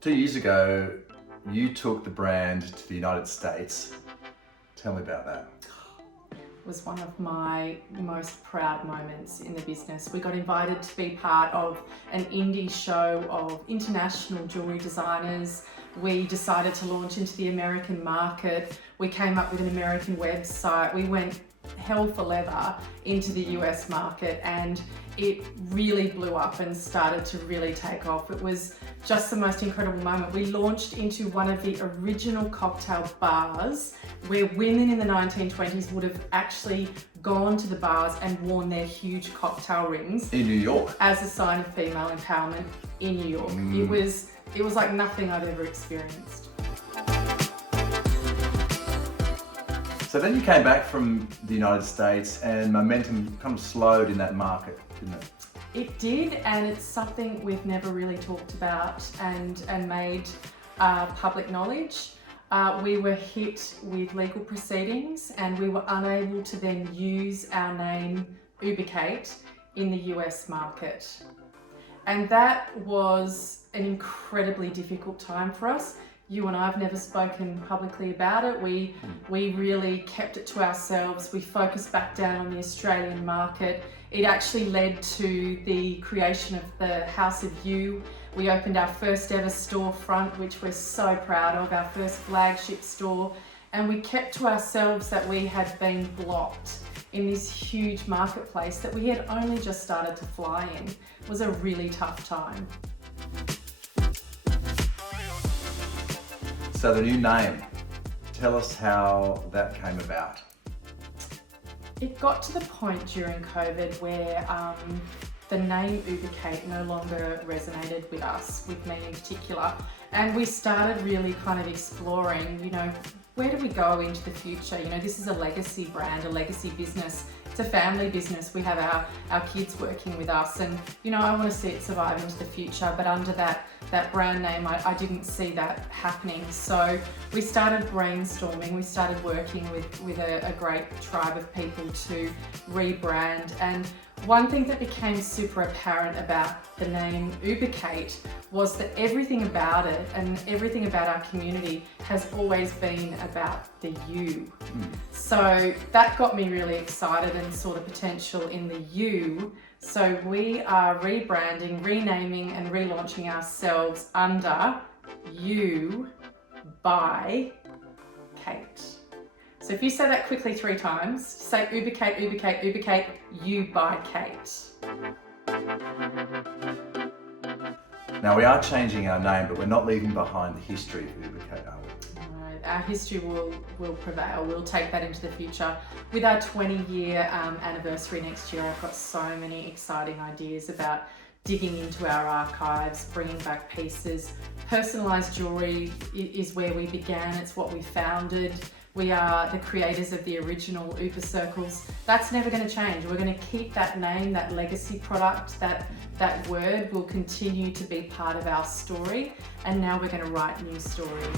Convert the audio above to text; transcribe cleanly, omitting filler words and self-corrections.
2 years ago, you took the brand to the United States. Tell me about that. Was one of my most proud moments in the business. We got invited to be part of an indie show of international jewelry designers. We decided to launch into the American market. We came up with an American website. We went hell for leather into the US market, and it really blew up and started to really take off. It was just the most incredible moment. We launched into one of the original cocktail bars where women in the 1920s would have actually gone to the bars and worn their huge cocktail rings In New York. as a sign of female empowerment in New York. It was like nothing I've ever experienced. So then you came back from the United States and momentum kind of slowed in that market, didn't it? It did, and it's something we've never really talked about and made public knowledge. We were hit with legal proceedings and we were unable to then use our name Ubykate in the US market. And that was an incredibly difficult time for us. You and I have never spoken publicly about it. We really kept it to ourselves. We focused back down on the Australian market. It actually led to the creation of the House of You. We opened our first ever storefront, which we're so proud of, our first flagship store. And we kept to ourselves that we had been blocked in this huge marketplace that we had only just started to fly in. It was a really tough time. So the new name, tell us how that came about. It got to the point during COVID where the name Ubykate no longer resonated with us, with me in particular. And we started really kind of exploring, where do we go into the future? This is a legacy brand, a legacy business. It's a family business. We have our kids working with us, and I want to see it survive into the future, but under that brand name, I didn't see that happening. So we started brainstorming, we started working with a great tribe of people to rebrand. And one thing that became super apparent about the name Ubykate was that everything about it and everything about our community has always been about the you. So that got me really excited and saw the potential in the you. So we are rebranding, renaming and relaunching ourselves under You by Kate. So if you say that quickly 3 times, say Ubykate, Ubykate, Ubykate, You by Kate. Now we are changing our name, but we're not leaving behind the history of Ubykate, are we? No, our history will prevail. We'll take that into the future. With our 20-year anniversary next year, I've got so many exciting ideas about digging into our archives, bringing back pieces. Personalised jewellery is where we began. It's what we founded. We are the creators of the original Uber circles. That's never going to change. We're going to keep that name, that legacy product, that word will continue to be part of our story. And now we're going to write new stories.